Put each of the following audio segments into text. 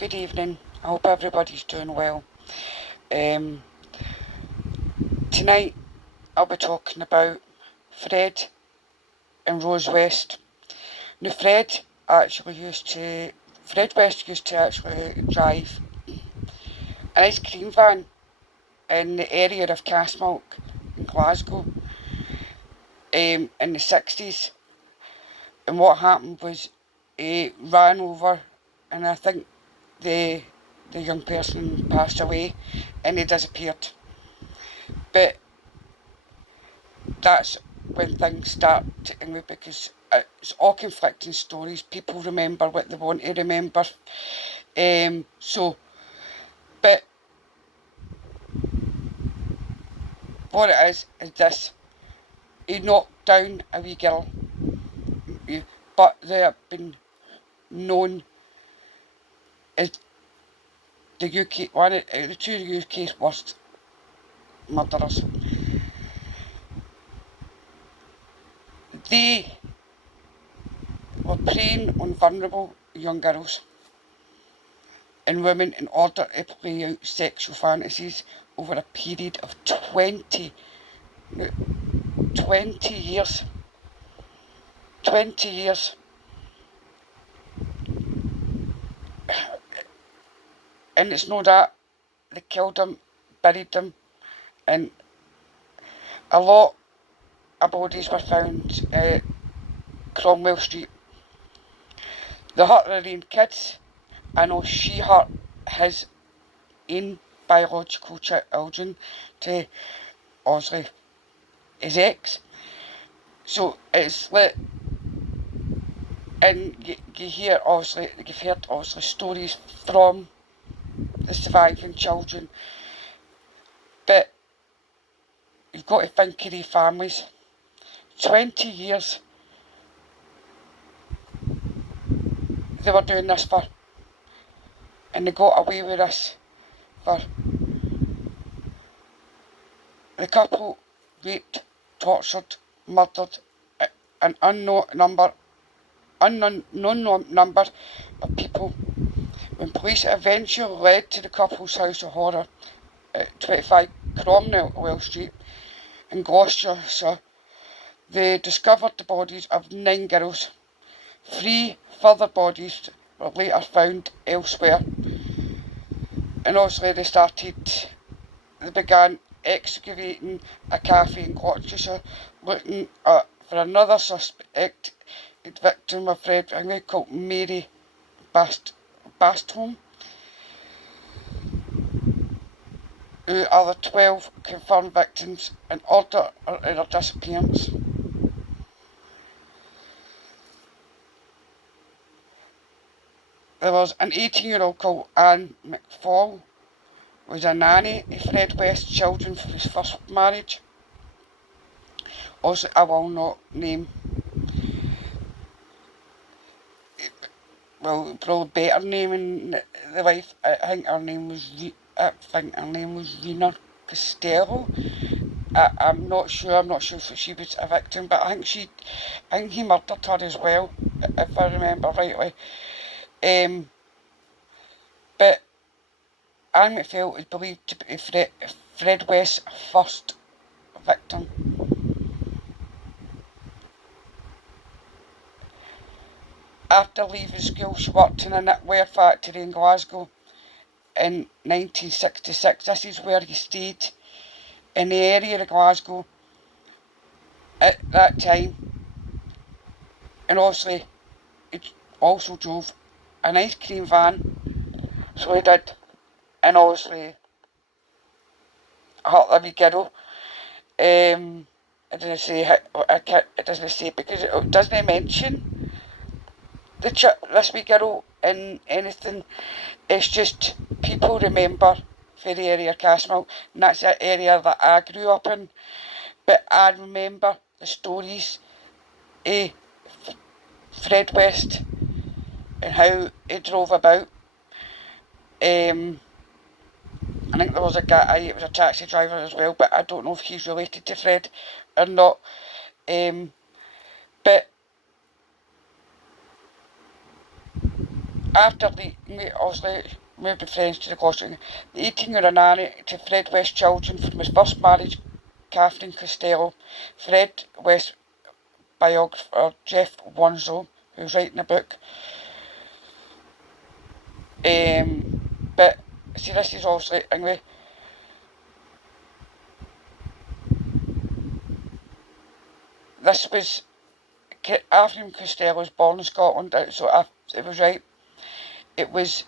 Good evening. I hope everybody's doing well. Tonight I'll be talking about Fred and Rose West. Now Fred West used to actually drive an ice cream van in the area of Castlemilk in Glasgow in the 60s, and what happened was he ran over, and I think the young person passed away and he disappeared. But that's when things start to move, because it's all conflicting stories. People remember what they want to remember. But what it is this: he knocked down a wee girl, but they have been known as one of the two UK's worst murderers. They were preying on vulnerable young girls and women in order to play out sexual fantasies over a period of 20 years. 20 years. And it's not that they killed him, buried him, and a lot of bodies were found at Cromwell Street. They hurt their own kids. I know she hurt his own biological children to, obviously, his ex. So it's like, and you've heard obviously stories from the surviving children, but you've got to think of their families. 20 years they were doing this for, and they got away with this for. The couple raped, tortured, murdered an unknown number of people. When police eventually led to the couple's house of horror at 25 Cromwell Street in Gloucestershire, they discovered the bodies of 9 girls. 3 further bodies were later found elsewhere, and obviously they began excavating a cafe in Gloucestershire, looking for another suspect. The victim of Fred Ringley, called Mary Bastholm, who are the 12 confirmed victims in order of her disappearance. There was an 18-year-old called Anne McFall, who was a nanny of Fred West's children from his first marriage. Also, I will not name, well, probably better naming the wife. I think her name was Rena Costello. I'm not sure if she was a victim, but I think he murdered her as well, if I remember rightly. But Anne McFall is believed to be Fred West's first victim. After leaving school, she worked in a knitwear factory in Glasgow in 1966. This is where he stayed, in the area of Glasgow at that time. And obviously, he also drove an ice cream van, so he did. And obviously, hurt the wee girl. It doesn't say because it doesn't mention this wee girl in anything. It's just people remember for the area of Castlemilk, and that's the area that I grew up in. But I remember the stories of Fred West and how he drove about. I think there was a guy, it was a taxi driver as well, but I don't know if he's related to Fred or not. But after obviously moved with friends to the Gloucester, the 18-year-old nanny to Fred West's children from his first marriage, Catherine Costello. Fred West biographer Jeff Wonslow, who's writing a book. But see, this is obviously anyway. This was Catherine Costello was born in Scotland, so it was right. It was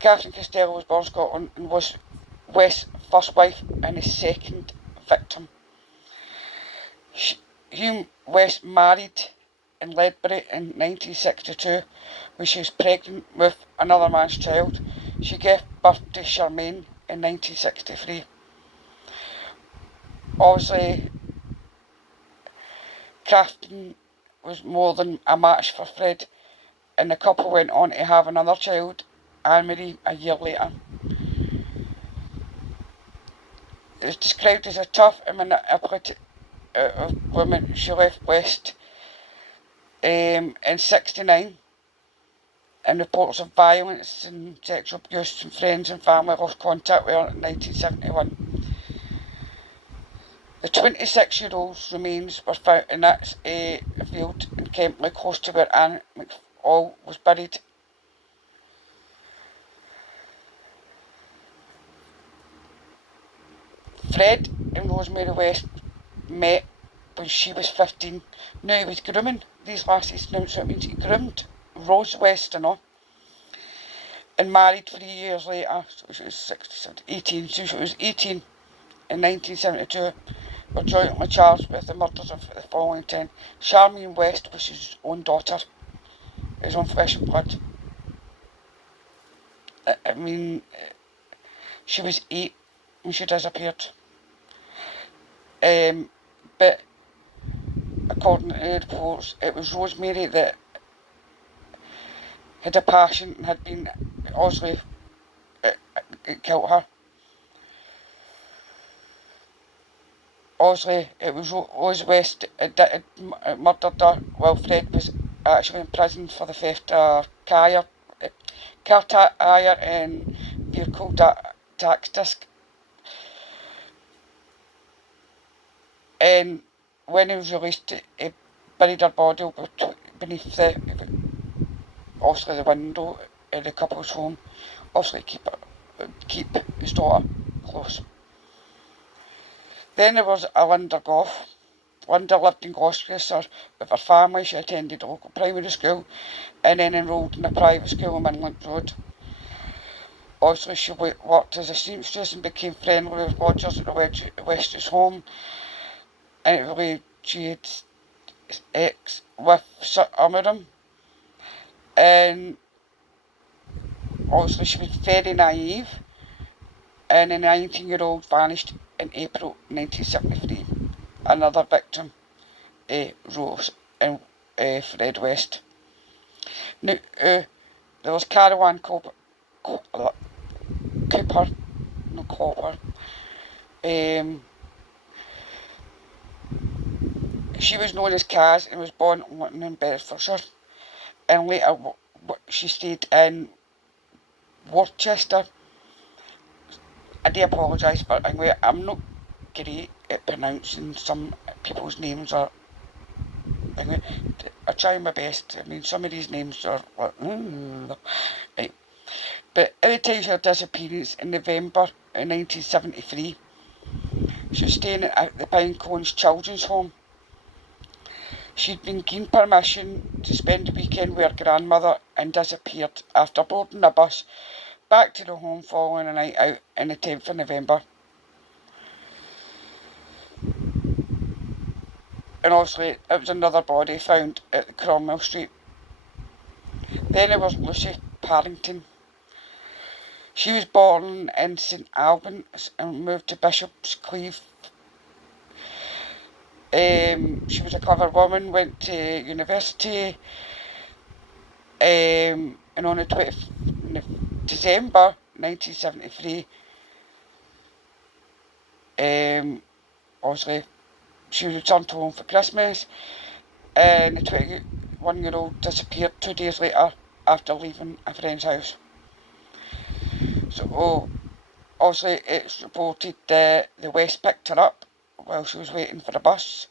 Catherine Costello was born in Scotland and was West's first wife and his second victim. Hume West married in Ledbury in 1962 when she was pregnant with another man's child. She gave birth to Charmaine in 1963. Obviously, Crafton was more than a match for Fred, and the couple went on to have another child, Anne-Marie, a year later. It was described as a tough and manipulative woman. She left West in '69, and reports of violence and sexual abuse from friends and family lost contact with her in 1971. The 26-year-old's remains were found in that field in Kempley, close to where Anne McFall was buried. Fred and Rosemary West met when she was 15. Now he was grooming these lassies, now so it means he groomed Rose West and all. And married 3 years later, so she was 18, so she was 18 in 1972, were jointly charged with the murders of the following 10. Charmaine West was his own daughter, his own flesh and blood. I mean, she was 8 when she disappeared. But according to the reports, it was Rosemary that had a passion and had been, obviously, it killed her. Obviously, it was Rose West that had murdered her while Fred was actually in prison for the theft of car tire and vehicle tax disc. And when he was released, he buried her body beneath the window in the couple's home. Obviously, keep his daughter close. Then there was Linda Gough. Linda lived in Gloucester with her family. She attended a local primary school and then enrolled in a private school on Midland Road. Obviously, she worked as a seamstress and became friendly with lodgers at the West's home. And it really, she had sex with some of them. And obviously, she was very naive. And the 19-year-old vanished in April 1973. Another victim, Rose and Fred West. Now, there was Caroline Cooper, no Copper. She was known as Kaz and was born in Bedfordshire, and later she stayed in Worcester. I do apologise, but anyway, I'm not great at pronouncing some people's names, or anyway, I try my best. I mean, some of these names are like, right. But at the time of her disappearance in November 1973, she was staying at the Pinecones Children's Home. She'd been given permission to spend the weekend with her grandmother and disappeared after boarding a bus back to the home following a night out on the 10th of November. And obviously, it was another body found at Cromwell Street. Then there was Lucy Parrington. She was born in St Albans and moved to Bishop's Cleeve. She was a clever woman, went to university, and on the 20th of December 1973, obviously, she returned home for Christmas, and the 1-year-old disappeared 2 days later after leaving a friend's house. So, obviously it's reported that the West picked her up while she was waiting for the bus,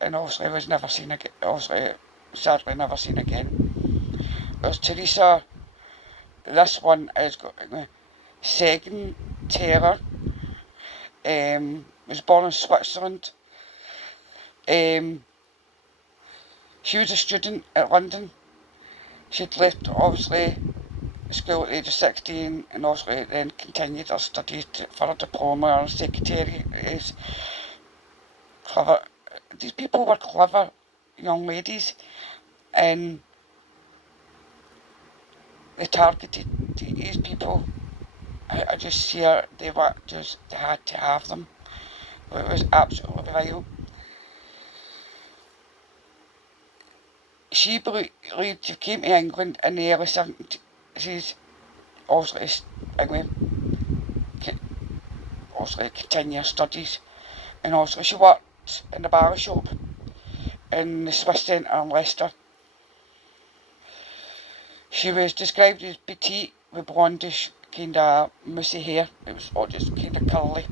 and obviously was never seen again. Obviously, sadly never seen again. There's Teresa. This one is Segen Taylor. Was born in Switzerland. She was a student at London. She'd left, obviously, school at the age of 16, and obviously then continued her studies for a diploma or secretary. Is clever. These people were clever young ladies, and they targeted these people. I just see her, they had to have them. It was absolutely vile. She believed she came to England in the early 70s, obviously, anyway, obviously continue her studies, and also she worked in the barber shop in the Swiss Centre in Leicester. She was described as petite with blondish kind of moussy hair. It was all just kind of curly.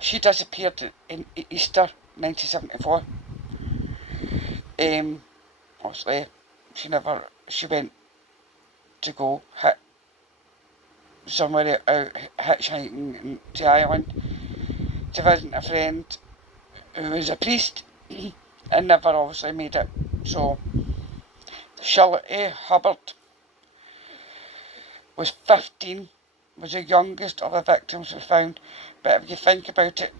She disappeared in Easter 1974. Obviously, she went to go somewhere out hitchhiking to Ireland to visit a friend who was a priest and never obviously made it. So, Charlotte A. Hubbard was 15, was the youngest of the victims we found. But if you think about it,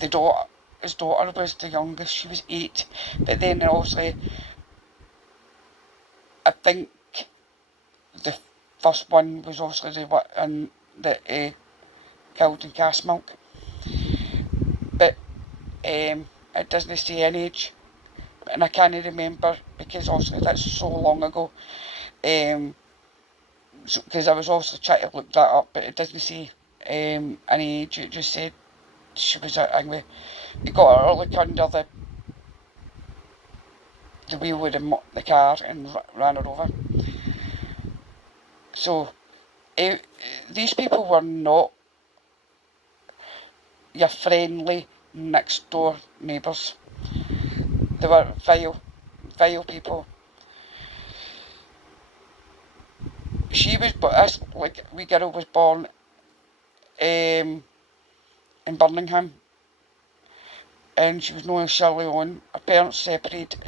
his daughter was the youngest, she was 8. But then obviously, I think the first one was obviously the one that killed in Castlemilk. But it doesn't say any age. And I can't remember because obviously that's so long ago. Because I was also trying to look that up, but it doesn't say any age. It just said she was angry. He got her like under the wheel of the car and ran her over. So these people were not your friendly next door neighbours. They were vile people. This wee girl was born in Birmingham, and she was known as Shirley Owen. Her parents separated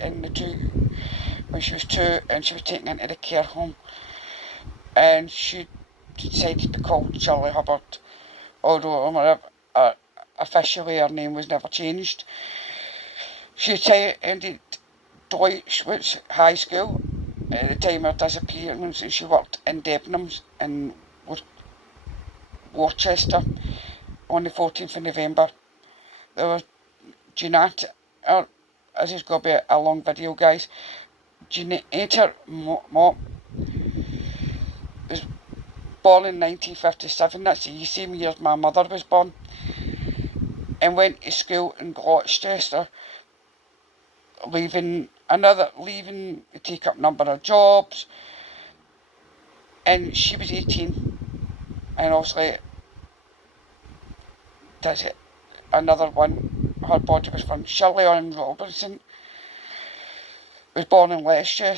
when she was 2, and she was taken into the care home, and she decided to be called Shirley Hubbard, although officially her name was never changed. She attended Deutschwitz High School at the time of her disappearance, and she worked in Debenhams in Worcester on the 14th of November. There was Jeanette, this is going to be a long video, guys. Jeanette Mott was born in 1957, that's the same year as my mother was born, and went to school in Gloucester, leaving to take up a number of jobs, and she was 18, and obviously that's it. Another one, her body was found. Shirley Ann Robinson was born in Leicester,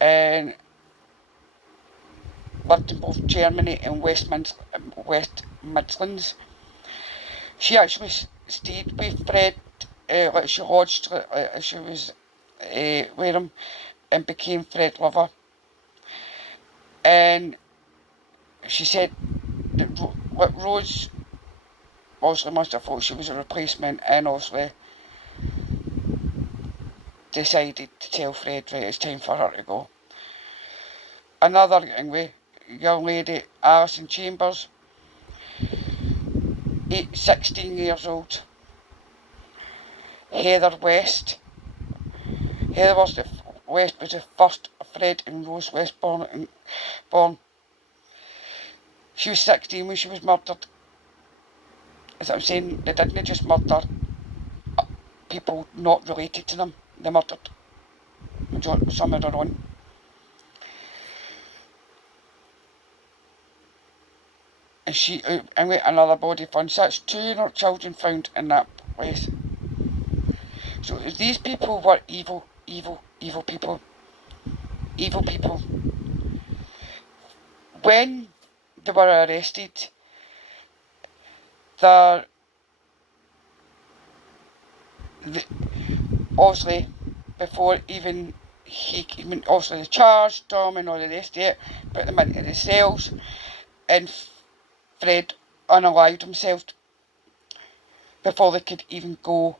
and lived in both Germany and West Midlands. She actually stayed with Fred, she lodged she was with him, and became Fred Lover. And she said that Rose obviously must have thought she was a replacement, and obviously decided to tell Fred, right, it's time for her to go. Another young lady, Alison Chambers, 16 years old. Heather West. Heather West was the first Fred and Rose West born. She was 16 when she was murdered. as I'm saying, they didn't just murder people not related to them, they murdered some of their own. And with another body found. So that's 2 children found in that place. So these people were evil people. Evil people. When they were arrested, obviously, before even obviously they charged them and all the rest of it, put them into the cells, and Fred unalived himself before they could even go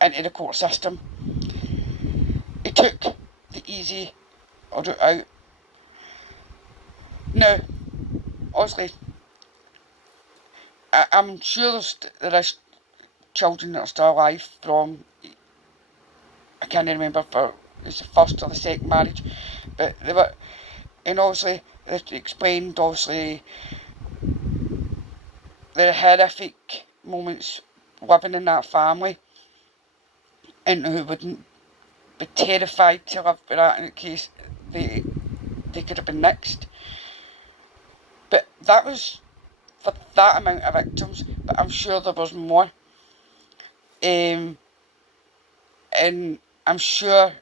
into the court system. He took the easy route out. Now, obviously, I'm sure there is children that are still alive from, I can't remember if it's the first or the second marriage, but they were, and obviously, it explained, obviously, the horrific moments living in that family, and who wouldn't be terrified to live with that in case they could have been nixed. But that was for that amount of victims, but I'm sure there was more. And I'm sure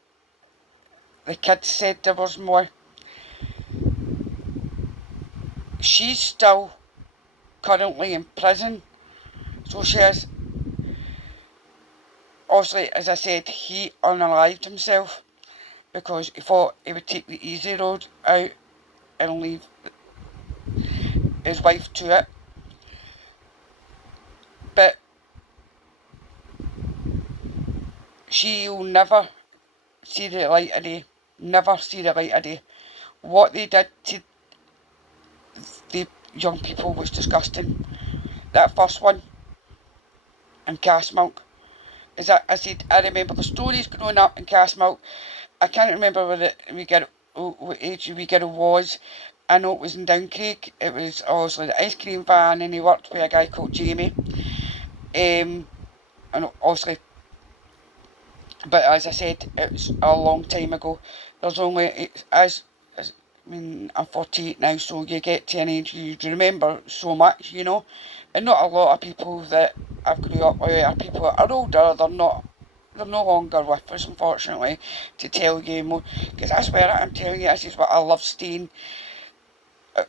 the kid said there was more. She's still currently in prison, so she is. Obviously, as I said, he unalived himself because he thought he would take the easy road out and leave his wife to it. But she'll never see the light of day. Never see the light of day. What they did to the young people was disgusting. That first one in Castlemilk, as I said, I remember the stories growing up in Castlemilk. I can't remember what age the wee girl was. I know it was in Downcraig. It was obviously the ice cream van, and he worked with a guy called Jamie. And obviously, but as I said, it was a long time ago. There's only, I'm 48 now, so you get to an age you remember so much, you know. And not a lot of people that I've grew up with are people that are older. They're no longer with us, unfortunately, to tell you more. Because I swear I'm telling you, this is what I love staying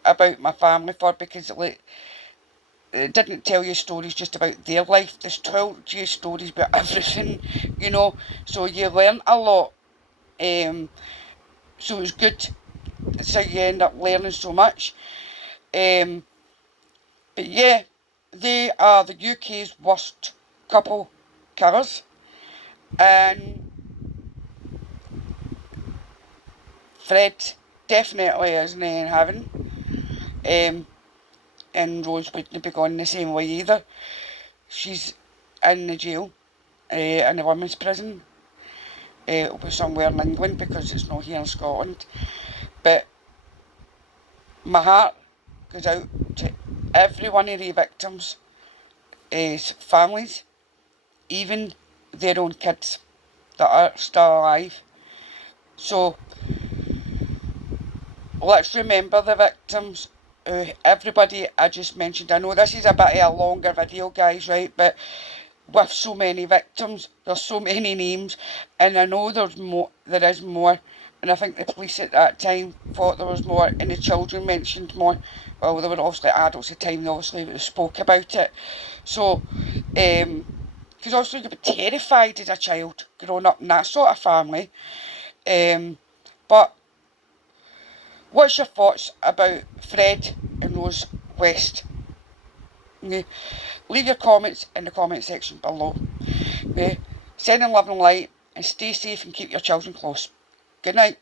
about my family for, because it didn't tell you stories just about their life. There's told you stories about everything, you know. So you learn a lot. So it's good. So you end up learning so much. But yeah, they are the UK's worst couple killers. And Fred definitely isn't in heaven. And Rose wouldn't be going the same way either. She's in the jail, in the women's prison. It'll be somewhere in England because it's not here in Scotland. But my heart goes out to every one of the victims' families, even their own kids that are still alive. So let's remember the victims. Everybody I just mentioned. I know this is a bit of a longer video, guys, right? But with so many victims, there's so many names, and I know there is more. And I think the police at that time thought there was more, and the children mentioned more. Well, they were obviously adults at the time, they obviously spoke about it. So, because obviously you'd be terrified as a child growing up in that sort of family. But what's your thoughts about Fred and Rose West? Leave your comments in the comment section below. Send in love and light, and stay safe and keep your children close. Good night.